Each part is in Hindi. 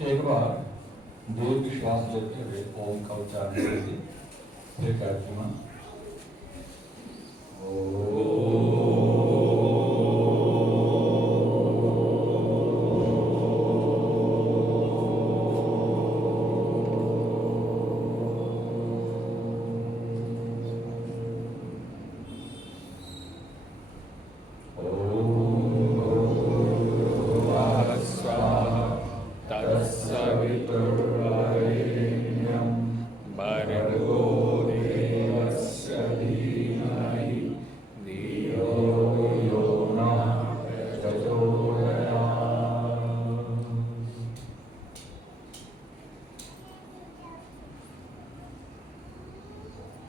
एक बार दीर्घ श्वास लेते हुए ओम का उच्चारण करिए, फिर कहते हैं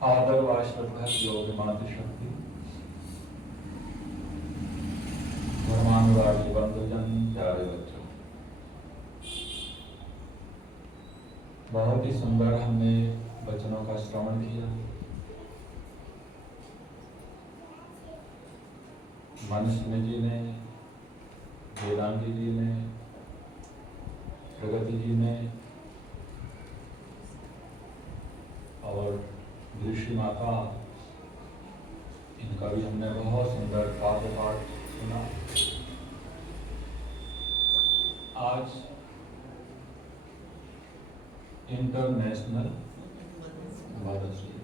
आदरवाद श्रद्धा योग मातृ शक्ति धर्मानुरागी बंधुजन प्यारे बच्चों, बहुत ही सुंदर हमने वचनों का श्रवण किया। मनुष्य जी ने, वेदांगी जी ने, प्रगति जी ने और ऋषि माता, इनका भी हमने बहुत सुंदर काव्य पाठ सुना। आज international mother's day,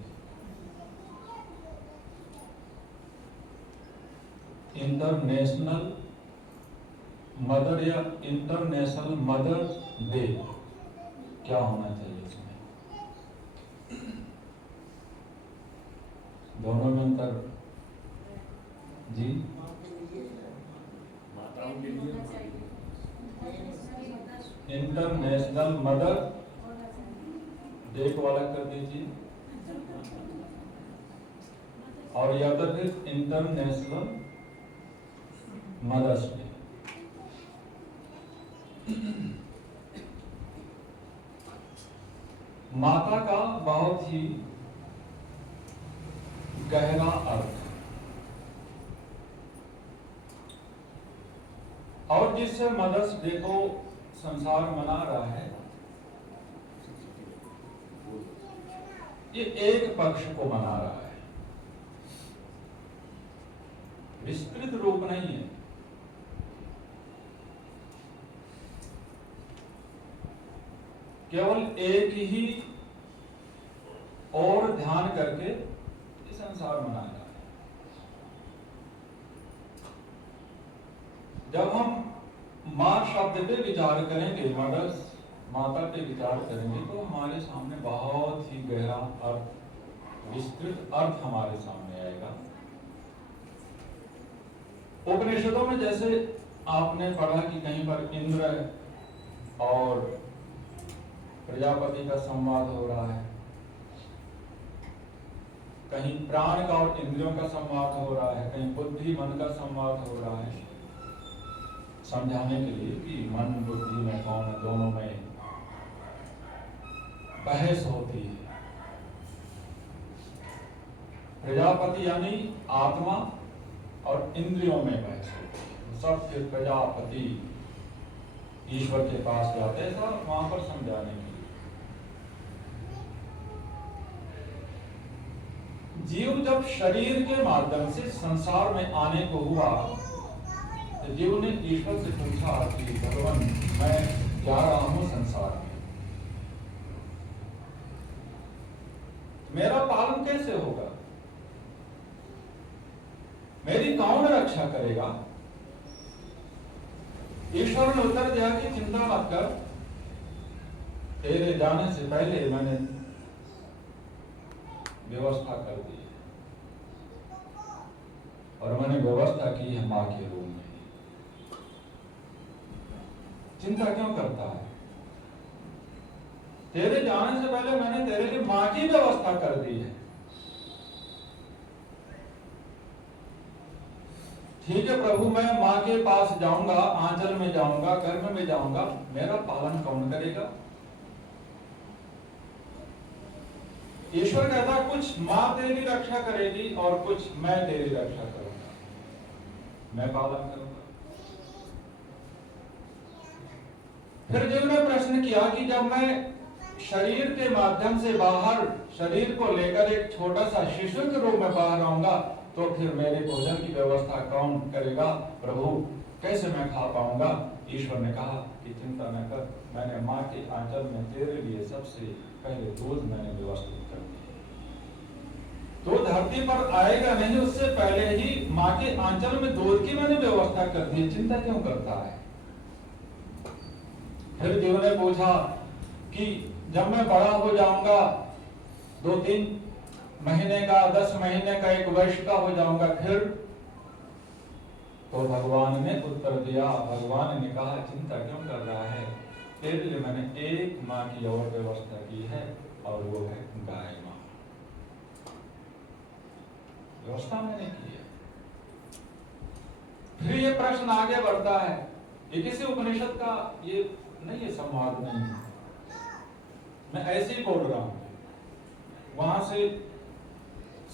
international mother या इंटरनेशनल मदर्स डे क्या होना चाहिए इसमें? दोनों में अंतर जी? इंटरनेशनल मदर डे को अलग कर दीजिए, और या तो फिर इंटरनेशनल मदर्स डे। माता का बहुत ही गहरा अर्थ, और जिससे मदर्स डे को संसार मना रहा है, ये एक पक्ष को मना रहा है, विस्तृत रूप नहीं है। केवल एक ही और ध्यान करके ये संसार मना रहा है। जब हम मां शब्द पे विचार करेंगे, मदर्स, माता पे विचार करेंगे, तो हमारे सामने बहुत ही गहरा अर्थ, विस्तृत अर्थ हमारे सामने आएगा। उपनिषदों में जैसे आपने पढ़ा कि कहीं पर इंद्र और प्रजापति का संवाद हो रहा है, कहीं प्राण का और इंद्रियों का संवाद हो रहा है, कहीं बुद्धि मन का संवाद हो रहा है, समझाने के लिए कि मन बुद्धि में कौन है, दोनों में बहस होती है। प्रजापति यानी आत्मा और इंद्रियों में बहस होती है। सब फिर प्रजापति ईश्वर के पास जाते हैं, सब वहां पर समझाने के लिए। जीव जब शरीर के माध्यम से संसार में आने को हुआ, तो जीव ने ईश्वर से पूछा कि भगवान, मैं जा रहा हूं संसार में, मेरा पालन कैसे होगा, मेरी कौन रक्षा करेगा? ईश्वर ने उत्तर दिया कि चिंता मत कर, तेरे जाने से पहले मैंने व्यवस्था कर दी है, और मैंने व्यवस्था की है मां के रूम में। चिंता क्यों करता है? तेरे जाने से पहले मैंने तेरे लिए मां की व्यवस्था कर दी है। ठीक है प्रभु, मैं मां के पास जाऊंगा, आंचल में जाऊंगा, गर्भ में जाऊंगा, मेरा पालन कौन करेगा? ईश्वर कहता कुछ मां तेरी रक्षा करेगी और कुछ मैं तेरी रक्षा करूंगा, मैं पालन करूंगा। फिर जीव ने प्रश्न प्रश्न किया कि जब मैं शरीर के माध्यम से बाहर शरीर को लेकर एक छोटा सा शिशु के रूप में बाहर आऊंगा तो फिर मेरे भोजन की व्यवस्था कौन करेगा प्रभु, कैसे मैं खा पाऊंगा? ईश्वर ने कहा कि चिंता न कर, मैंने माँ के आंचल में तेरे लिए सबसे पहले दूध मैंने व्यवस्थित कर दिया। तो धरती पर आएगा नहीं, उससे पहले ही माँ के आंचल में दूध की मैंने व्यवस्था कर दी, चिंता क्यों करता है? फिर जीव ने पूछा कि जब मैं बड़ा हो जाऊंगा, 2-3 महीने का, 10 महीने का, 1 वर्ष का हो जाऊंगा, फिर? तो भगवान ने उत्तर दिया, भगवान ने कहा चिंता क्यों कर रहा है, तेरे लिए मैंने एक माँ की और व्यवस्था की है और वो है गाय माँ। व्यवस्था मैंने की है। फिर ये प्रश्न आगे बढ़ता है, ये किसी उपनिषद का ये नहीं है, संवाद नहीं है, मैं ऐसे ही बोल रहा हूं वहां से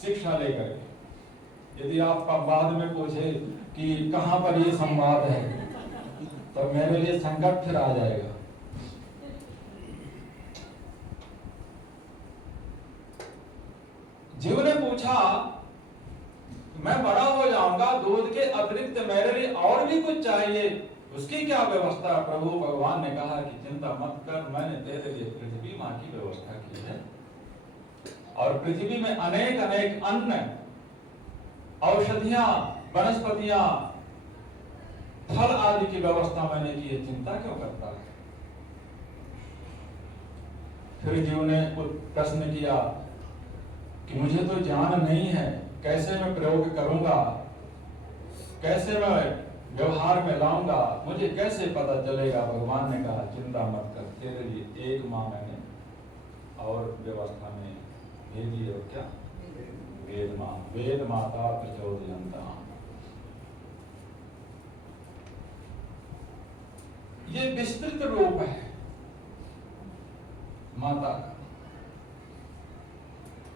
शिक्षा लेकर के। यदि आप बाद में पूछे कि कहां पर ये संवाद है तो मेरे लिए संकट फिर आ जाएगा। जीव ने पूछा मैं बड़ा हो जाऊंगा, दूध के अतिरिक्त मेरे लिए और भी कुछ चाहिए, उसकी क्या व्यवस्था? प्रभु भगवान ने कहा कि चिंता मत कर, मैंने तेरे लिए पृथ्वी माँ की व्यवस्था की है और पृथ्वी में अनेक अनेक अन्न, औषधियां, वनस्पतियां, फल आदि की व्यवस्था मैंने की है, चिंता क्यों करता है? फिर जीव ने प्रश्न किया कि मुझे तो ज्ञान नहीं है, कैसे मैं प्रयोग करूंगा, कैसे मैं व्यवहार में लाऊंगा, मुझे कैसे पता चलेगा? भगवान ने कहा चिंता मत कर, तेरे लिए एक माँ मैंने और व्यवस्था में भेजी। और क्या? वेद माँ, वेद माता प्रचोदयन्ता। ये विस्तृत रूप है माता का।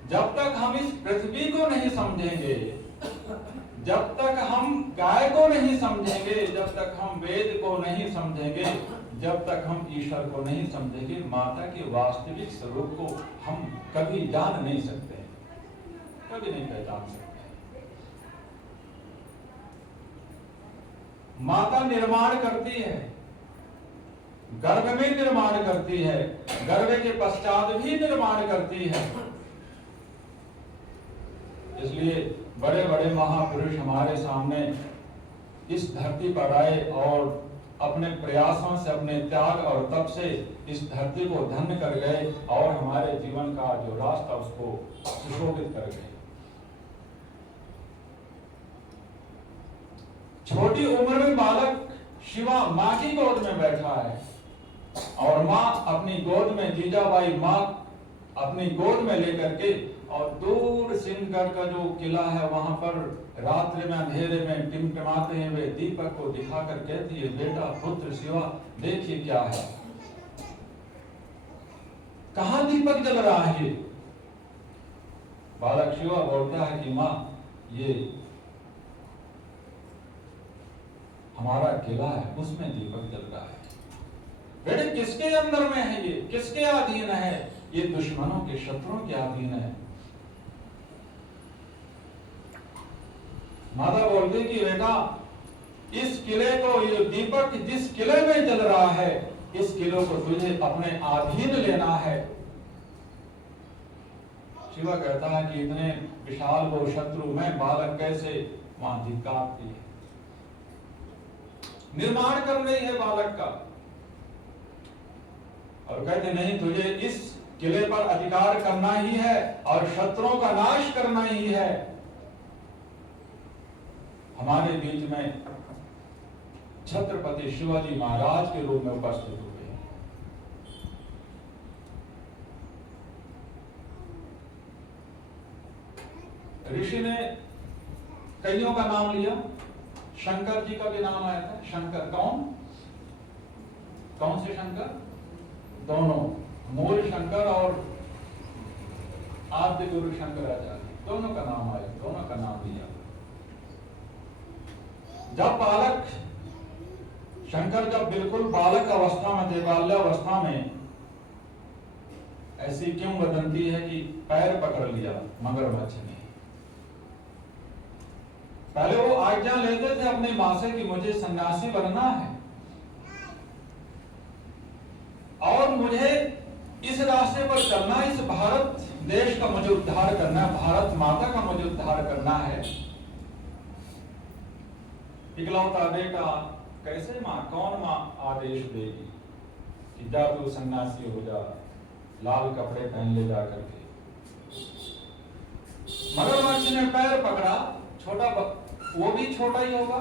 जब तक हम इस पृथ्वी को नहीं समझेंगे, जब तक हम गाय को नहीं समझेंगे, जब तक हम वेद को नहीं समझेंगे, जब तक हम ईश्वर को नहीं समझेंगे, माता के वास्तविक स्वरूप को हम कभी जान नहीं सकते, कभी नहीं पहचान सकते। माता निर्माण करती है, गर्भ में निर्माण करती है, गर्भ के पश्चात भी निर्माण करती है। इसलिए बड़े बड़े महापुरुष हमारे सामने इस धरती पर आए और अपने प्रयासों से, अपने त्याग और तप से इस धरती को धन्य कर गए और हमारे जीवन का जो रास्ता उसको सुशोभित कर गए। छोटी उम्र में बालक शिवा माँ की गोद में बैठा है और माँ अपनी गोद में, जीजाबाई माँ अपनी गोद में लेकर के, और दूर सिंहगढ़ का जो किला है वहां पर रात्रि में अंधेरे में टिमटिमाते हुए दीपक को दिखाकर कहती है, बेटा पुत्र शिवा देखिए क्या है, कहां दीपक जल रहा है? बालक शिवा बोलता है कि माँ ये हमारा किला है, उसमें दीपक जल रहा है। बेटे किसके अंदर में है ये, किसके अधीन है? ये दुश्मनों के, शत्रुओं के अधीन है। माता बोलती कि बेटा इस किले को, ये दीपक जिस किले में जल रहा है, इस किले को तुझे अपने अधीन लेना है। शिवा कहता है कि इतने विशाल वो शत्रु में बालक कैसे वहां धिक्कारती है, निर्माण कर रही है बालक का, और कहते नहीं तुझे इस किले पर अधिकार करना ही है और शत्रुओं का नाश करना ही है। हमारे बीच में छत्रपति शिवाजी महाराज के रूप में उपस्थित हुए। ऋषि ने कईयों का नाम लिया, शंकर जी का भी नाम आया था। शंकर कौन? कौन से शंकर? दोनों, मूल शंकर और आद्य गुरु शंकराचार्य, दोनों का नाम आया, दोनों का नाम लिया। जब बालक शंकर जब बिल्कुल बालक अवस्था में थे, बाल्यावस्था में, ऐसी क्यों वदंती है कि पैर पकड़ लिया मगरमच्छ ने। पहले वो आज्ञा लेते थे अपनी मां से कि मुझे सन्यासी बनना है और मुझे इस रास्ते पर चलना, इस भारत देश का मुझे उद्धार करना है, भारत माता का मुझे उद्धार करना है। इकलौता बेटा, कैसे मां, कौन मां आदेश देगी कि जा तू सन्यासी हो जा, लाल कपड़े पहन ले जा करके। मगरमच्छ ने पैर पकड़ा, छोटा वो भी छोटा ही होगा,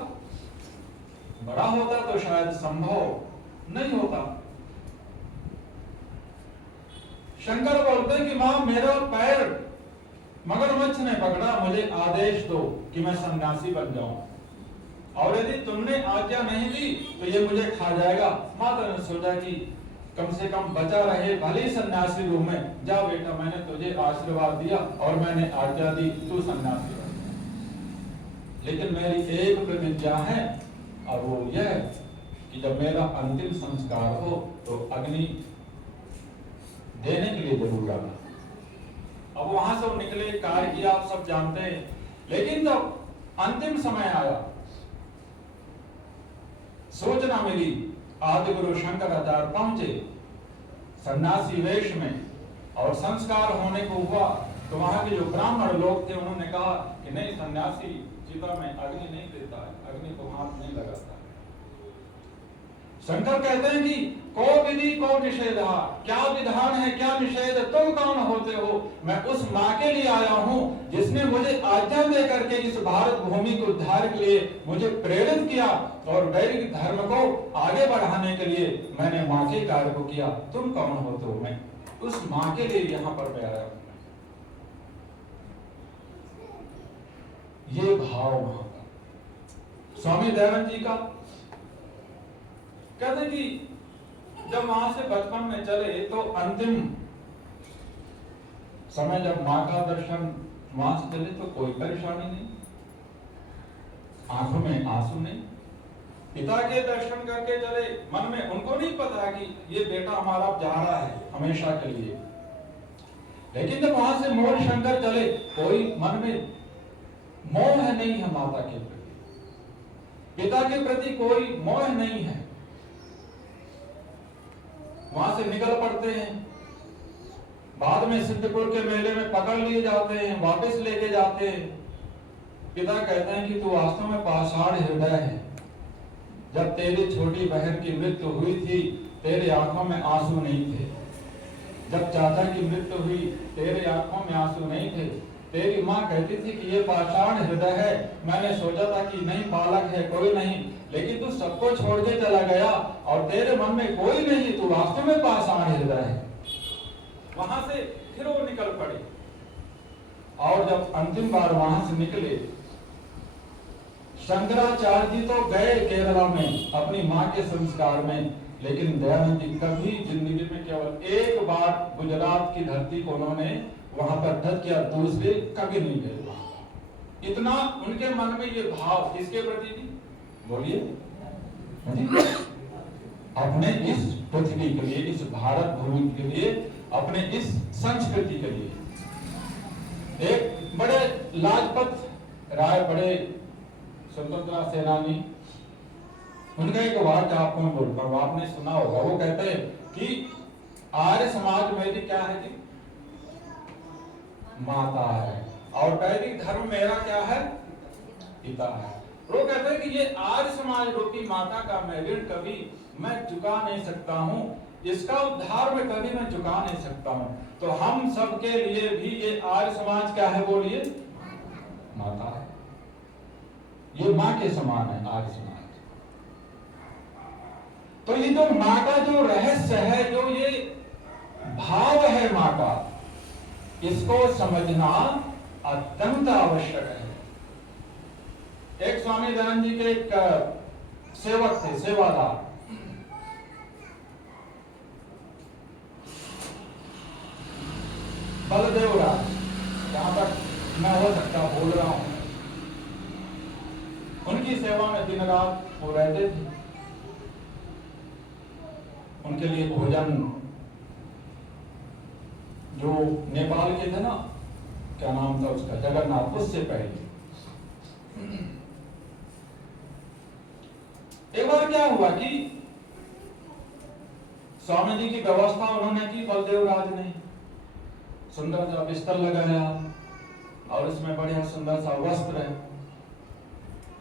बड़ा होता तो शायद संभव नहीं होता। शंकर बोलते कि मां मेरा पैर मगरमच्छ ने पकड़ा, मुझे आदेश दो कि मैं सन्यासी बन जाऊं, और यदि तुमने आज्ञा नहीं दी तो ये मुझे खा जाएगा। माता ने सोचा कि कम से कम बचा रहे, भले सन्यासी रूप में। जा बेटा, मैंने तुझे आशीर्वाद दिया और मैंने आज्ञा दी, तू सन्यासी बन, लेकिन मेरी एक प्रतिज्ञा है, और वो यह कि जब मेरा अंतिम संस्कार हो तो अग्नि देने के लिए जरूर आना। अब वहां से वो निकले, कार्य किया, आप सब जानते हैं। लेकिन जब अंतिम समय आया, सूचना मिली, आदि गुरु शंकराचार्य पहुंचे सन्यासी वेश में, और संस्कार होने को हुआ, तो वहां के जो ब्राह्मण लोग थे उन्होंने कहा कि नहीं, सन्यासी चिता में अग्नि नहीं देता है, अग्नि को हाथ नहीं लगाता है। शंकर कहते हैं कि को विधि को निषेध, क्या विधान है, क्या निषेध, तुम कौन होते हो? मैं उस मां के लिए आया हूं जिसने मुझे आज्ञा दे करके इस भारत भूमि को उद्धार के लिए मुझे प्रेरित किया, और वैदिक धर्म को आगे बढ़ाने के लिए मैंने मां के कार्य को किया। तुम कौन होते हो? मैं उस मां के लिए यहां पर मैं आया हूं। ये भाव वहां का स्वामी दयानंद जी का कहते कि जब वहां से बचपन में चले तो अंतिम समय जब मां का दर्शन वहां से चले तो कोई परेशानी नहीं, आंखों में आंसू नहीं। पिता के दर्शन करके चले, मन में उनको नहीं पता कि ये बेटा हमारा जा रहा है हमेशा के लिए। लेकिन जब वहां से मोर शंकर चले, कोई मन में मोह नहीं है माता के प्रति, पिता के प्रति कोई मोह नहीं है। वहां से निकल पड़ते हैं, बाद में सिद्धपुर के मेले में पकड़ लिए जाते हैं, वापस लेके जाते हैं। पिता कहते हैं कि तू वास्तव में पाषाण हृदय है। जब तेरी छोटी बहन की मृत्यु हुई थी, तेरे आंखों में आंसू नहीं थे। जब चाचा की मृत्यु हुई, तेरे आंखों में आंसू नहीं थे। तेरी माँ कहती थी कि ये पाषाण हृदय है। मैंने सोचा था कि नहीं, बालक है, कोई नहीं, लेकिन तू सबको छोड़ के चला गया और तेरे मन में कोई नहीं, तू वास्तव में पाषाण हृदय है। वहां से फिर वो निकल पड़े, और जब अंतिम बार वहां से निकले, शंकराचार्य जी तो गए केरला में अपनी माँ के संस्कार में, लेकिन दयानंद जी कभी जिंदगी में केवल एक बार गुजरात की धरती को उन्होंने वहां पर टच किया, दूसरे कभी नहीं गए वहां। इतना उनके मन में ये भाव किसके प्रति थी? बोलिए, अपने इस पृथ्वी के लिए, इस भारत भूमि के लिए, अपने इस संस्कृति के लिए। एक बड़े लाजपत राय, बड़े स्वतंत्रता सेनानी, उनका एक वाक्य आपको मैं बोलता हूँ, आपने सुना होगा। वो कहते हैं कि आर्य समाज में भी क्या है जी? माता है, और वैदिक धर्म मेरा क्या है? पिता है। वो कहते हैं कि ये आर्य समाज रूपी माता का मैं ऋण कभी मैं चुका नहीं सकता हूँ, इसका उद्धार में कभी मैं चुका नहीं सकता हूँ। तो हम सबके लिए भी ये आर्य समाज क्या है? बोलिए, माता है। ये माँ के समान है आर्य समाज। तो ये जो माँ का जो रहस्य है, जो ये भाव है माँ का, इसको समझना अत्यंत आवश्यक है। एक स्वामी दयानंद जी के एक सेवक थे, सेवादार, बलदेव राज, जहां तक मैं हो सकता बोल रहा हूं, उनकी सेवा में दिन रात वो रहते थे। उनके लिए भोजन, जो नेपाल के थे ना, क्या नाम था उसका, जगन्नाथ, उससे पहले एक बार क्या हुआ कि स्वामी जी की व्यवस्था उन्होंने की, बलदेव राज ने सुंदर सा बिस्तर लगाया और इसमें बढ़िया सुंदर सा वस्त्र है।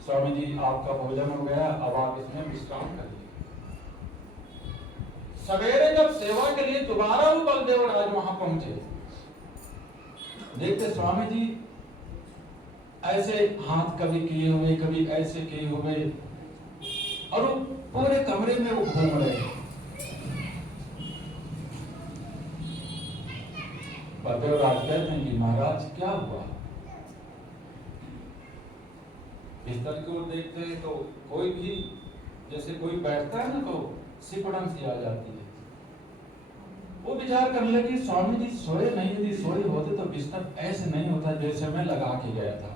स्वामी जी आपका भोजन हो गया, अब आप इसमें विश्राम करिए। सवेरे जब सेवा के लिए दोबारा वो बलदेव राज वहां पहुंचे, देखते स्वामी जी ऐसे हाथ कभी किए हुए, कभी ऐसे किए हुए, और वो पूरे कमरे में वो घूम रहे हैं। बलदेव राज कहते हैं कि महाराज क्या हुआ? बिस्तर को देखते हैं तो कोई भी जैसे कोई बैठता है ना तो सिकुड़न सी आ जाती है। वो विचार करने लगे स्वामी जी सोए नहीं, यदि सोए होते तो बिस्तर ऐसे नहीं होता जैसे मैं लगा के गया था।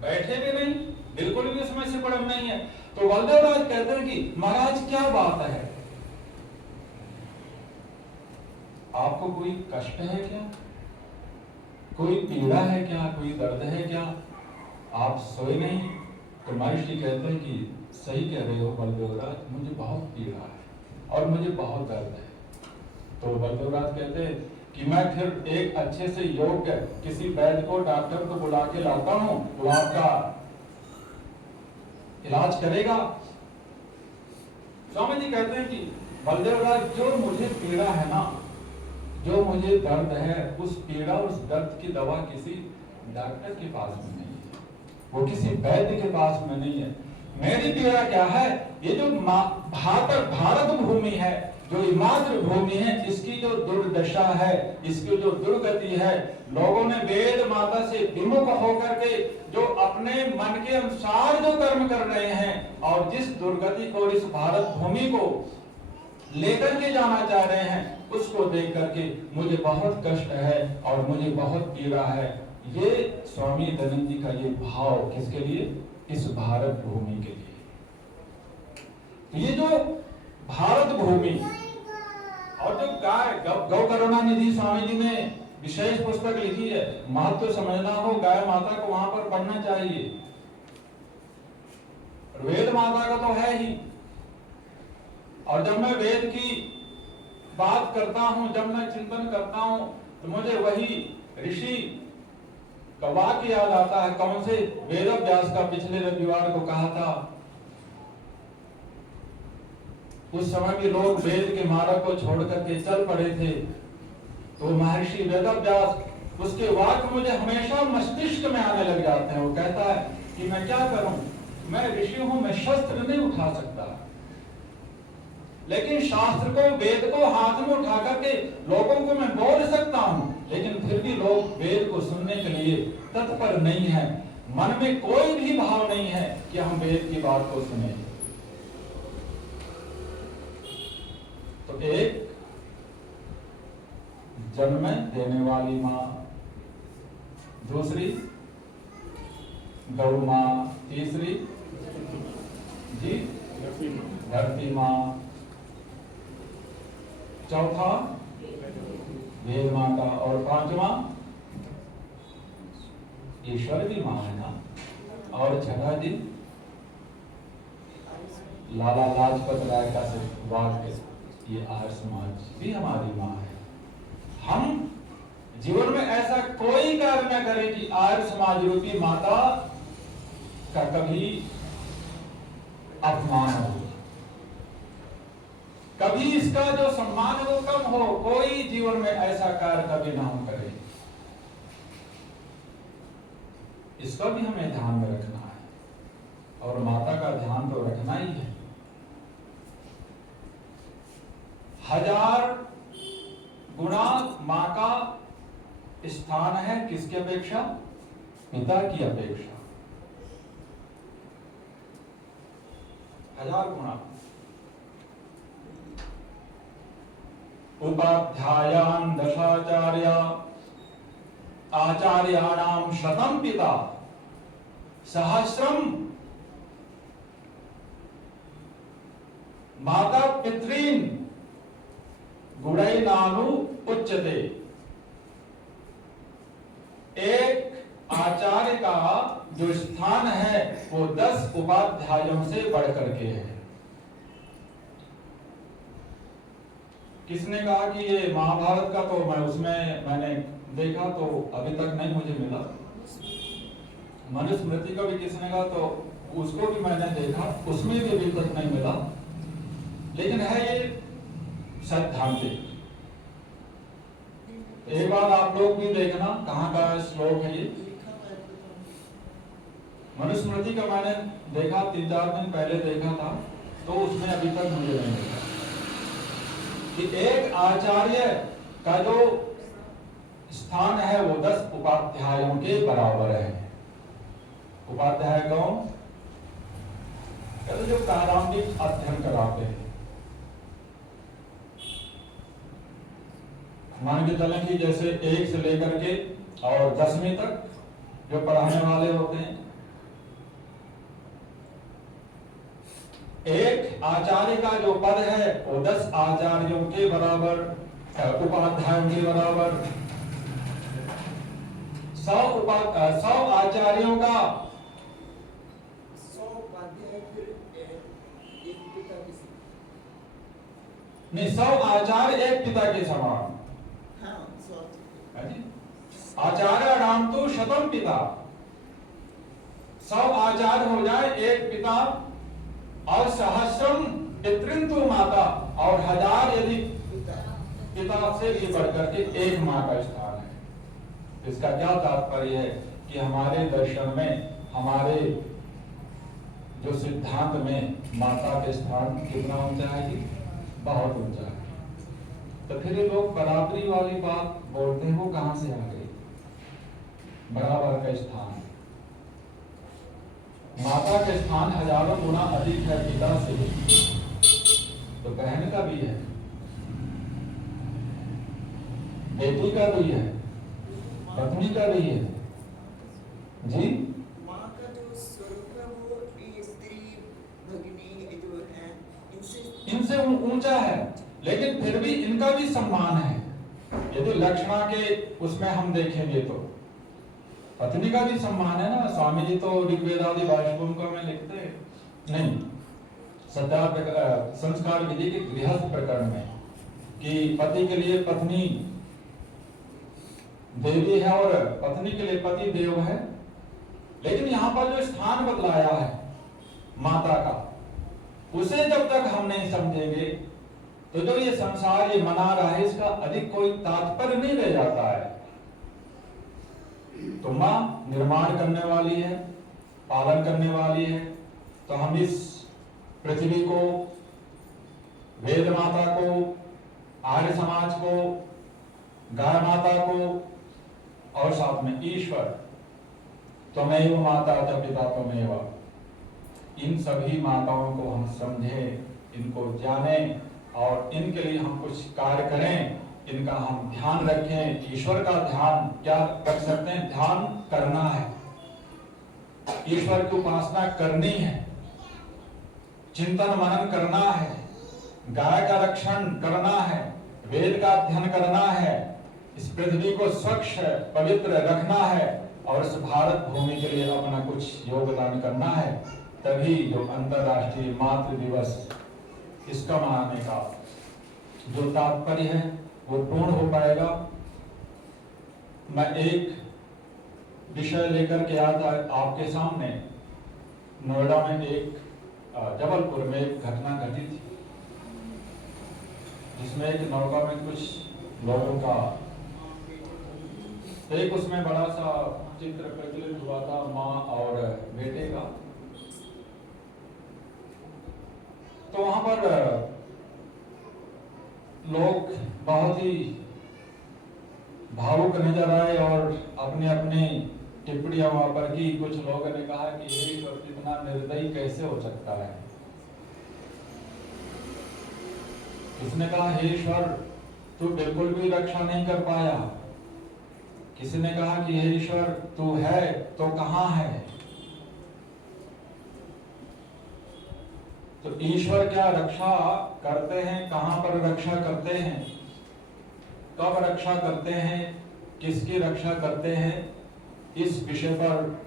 बैठे भी नहीं, बिल्कुल भी उसमें सिकुड़न नहीं है। तो बलदेव राज कहते हैं कि महाराज क्या बात है, आपको कोई कष्ट है क्या, कोई पीड़ा है क्या, कोई दर्द है क्या, आप सोए नहीं? तो महर्षि कहते हैं कि सही कह रहे हो बलदेव राज, मुझे बहुत पीड़ा है और मुझे बहुत दर्द है। तो बलदेव राज कहते हैं कि मैं फिर एक अच्छे से योग्य किसी वैद्य को, डॉक्टर को बुला के लाता हूं, वो आपका इलाज करेगा। स्वामी जी कहते हैं कि बलदेव राज, जो मुझे पीड़ा है ना, जो मुझे दर्द है, उस पीड़ा, उस दर्द की दवा किसी डॉक्टर के पास में नहीं है, वो किसी वैद्य के पास में नहीं है। मेरी पीड़ा क्या है, ये जो भारत भूमि है, जो मातृभूमि है, इसकी जो दुर्दशा है, इसकी जो दुर्गति है, लोगों ने वेद माता से विमुख होकर के जो अपने मन के अनुसार जो कर्म कर रहे हैं और जिस दुर्गति को, इस भारत भूमि को लेकर के जाना चाह रहे हैं, उसको देख करके मुझे बहुत कष्ट है और मुझे बहुत पीड़ा है। ये स्वामी दयानंद जी का ये भाव किसके लिए? इस भारत भूमि के लिए। ये जो भारत भूमि और जो गौ करुणा निधि स्वामी जी ने विशेष पुस्तक लिखी है, महत्व समझना हो गाय माता को वहां पर पढ़ना चाहिए। वेद माता का तो है ही, और जब मैं वेद की बात करता हूं, जब मैं चिंतन करता हूं, तो मुझे वही ऋषि का वाक्य याद आता है। कौन से? वेद व्यास का पिछले रविवार को कहा था। उस समय भी लोग वेद के मार्ग को छोड़ करके चल पड़े थे, तो महर्षि वेद व्यास, उसके वाक्य मुझे हमेशा मस्तिष्क में आने लग जाते हैं। वो कहता है कि मैं क्या करूं, मैं ऋषि हूं, मैं शस्त्र नहीं उठा सकता, लेकिन शास्त्र को, वेद को हाथ में उठा करके लोगों को मैं बोल सकता हूं, लेकिन फिर भी लोग वेद को सुनने के लिए तत्पर नहीं है। मन में कोई भी भाव नहीं है कि हम वेद की बात को सुने। तो एक जन्म देने वाली मां, दूसरी गौ मां, तीसरी जी धरती मां, चौथा वेद माता, और पांचवा ईश्वर भी मां है ना, और छठा जी लाला लाजपत राय का वाक्य, ये आर्य समाज भी हमारी मां है। हम जीवन में ऐसा कोई कार्य न करें कि आर्य समाज रूपी माता का कभी अपमान हो, कभी इसका जो सम्मान है वो कम हो। कोई जीवन में ऐसा कार्य कभी ना हम करें, इसका भी हमें ध्यान में रखना है, और माता का ध्यान तो रखना ही है। 1000 गुना मां का स्थान है किसकी अपेक्षा? पिता की अपेक्षा 1000 गुना। उपाध्यायान दशाचार्य आचार्याणाम शतम पिता सहस्रम माता पितरीन गुणै नानु उच्यते। एक आचार्य का जो स्थान है वो 10 उपाध्यायों से बढ़ करके है। किसने कहा कि ये महाभारत का, तो मैं उसमें मैंने देखा तो अभी तक नहीं मुझे मिला। मनुस्मृति का भी किसने कहा तो उसको भी मैंने देखा, उसमें भी अभी तक नहीं मिला। लेकिन है ये सैद्धांतिक। एक बार आप लोग भी देखना कहाँ का श्लोक है ये। मनुस्मृति का मैंने देखा 3-4 दिन पहले देखा था, तो उसमें अभी तक मुझे नहीं मिला कि एक आचार्य का जो स्थान है वो 10 उपाध्यायों के बराबर है। उपाध्याय कौन? कहते जो प्रारंभिक अध्ययन कराते हैं। मान के चलें कि जैसे 1 से लेकर के और 10वीं तक जो पढ़ाने वाले होते हैं, एक आचार्य का जो पद है वो 10 आचार्यों के बराबर, उपाध्यायों के बराबर। 100 आचार्यों का 100 उपाध्याय फिर एक पिता के नहीं, 100 आचार्य एक पिता के समान। हाँ, 100 आचार्य नाम तो शतम पिता। 100 आचार्य हो जाए एक पिता, और सहस्रम पितृन्तु माता, और 1000 यदि पिता से भी बढ़कर के एक माँ का स्थान है। इसका क्या तात्पर्य है कि हमारे दर्शन में, हमारे जो सिद्धांत में माता के स्थान कितना ऊंचा है कि बहुत ऊंचा है। तो फिर ये लोग बराबरी वाली बात बोलते हैं, वो कहां से आ गई? बराबर का स्थान, माता के स्थान हजारों गुना अधिक है पिता से, तो बहन का भी है, बेटी का भी है, पत्नी का भी है जी। माँ का जो स्वरूप है वो स्त्री भगिनी जो है इनसे ऊंचा है, लेकिन फिर भी इनका भी सम्मान है। यदि लक्षणा के उसमें हम देखेंगे तो पत्नी का भी सम्मान है ना। स्वामी जी तो ऋग्वेद आदि भाष्यों में लिखते नहीं, संस्कार विधि के गृहस्थ प्रकरण में, कि पति के लिए पत्नी देवी है और पत्नी के लिए पति देव है। लेकिन यहाँ पर जो स्थान बतलाया है माता का, उसे जब तक हम नहीं समझेंगे तो जो ये संसार ये मना रहा है, इसका अधिक कोई तात्पर्य नहीं रह जाता है। तो माँ निर्माण करने वाली है, पालन करने वाली है। तो हम इस पृथ्वी को, वेद माता को, आर्य समाज को, गाय माता को, और साथ में ईश्वर, त्वमेव माता च पिता त्वमेव, इन सभी माताओं को हम समझें, इनको जानें और इनके लिए हम कुछ कार्य करें, इनका हम ध्यान रखें। ईश्वर का ध्यान क्या रख सकते हैं? ध्यान करना है, ईश्वर की उपासना करनी है, चिंतन मनन करना है, गाय का रक्षण करना है, वेद का अध्ययन करना है, इस पृथ्वी को स्वच्छ पवित्र रखना है, और इस भारत भूमि के लिए अपना कुछ योगदान करना है। तभी जो अंतर्राष्ट्रीय मातृ दिवस इसका मनाने का जो तात्पर्य है वो पूर्ण हो पाएगा। मैं एक विषय लेकर के आया था आपके सामने। नोएडा में एक जबलपुर में एक घटना घटी थी, जिसमें एक नौका में कुछ लोगों का एक उसमें बड़ा सा चित्र प्रज्वलित हुआ था, माँ और बेटे का। तो वहां पर लोग बहुत ही भावुक नजर आए और अपने अपने टिप्पणियां वहां पर की। कुछ लोगों ने कहा कि हे ईश्वर, इतना निर्दयी कैसे हो सकता है। किसने कहा हे ईश्वर, तू बिल्कुल भी रक्षा नहीं कर पाया। किसी ने कहा कि हे ईश्वर, तू है तो कहां है। तो ईश्वर क्या रक्षा करते हैं, कहां पर रक्षा करते हैं, कब रक्षा करते हैं, किसकी रक्षा करते हैं, इस विषय पर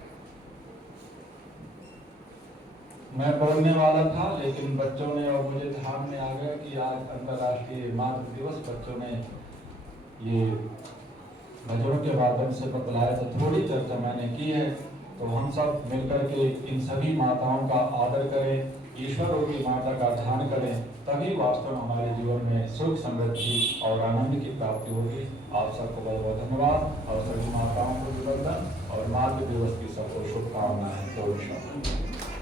मैं बोलने वाला था, लेकिन बच्चों ने और मुझे ध्यान में आ गया कि आज अंतर्राष्ट्रीय मातृ दिवस, बच्चों ने ये भजनों के माध्यम से बतलाया, तो थोड़ी चर्चा मैंने की है। तो हम सब मिलकर के इन सभी माताओं का आदर करें, ईश्वरों की माता का ध्यान करें, तभी वास्तव में हमारे जीवन में सुख, समृद्धि और आनंद की प्राप्ति होगी। आप सबको बहुत बहुत धन्यवाद और सभी माताओं को भी वंदन और मातृ दिवस की सबको शुभकामनाएं।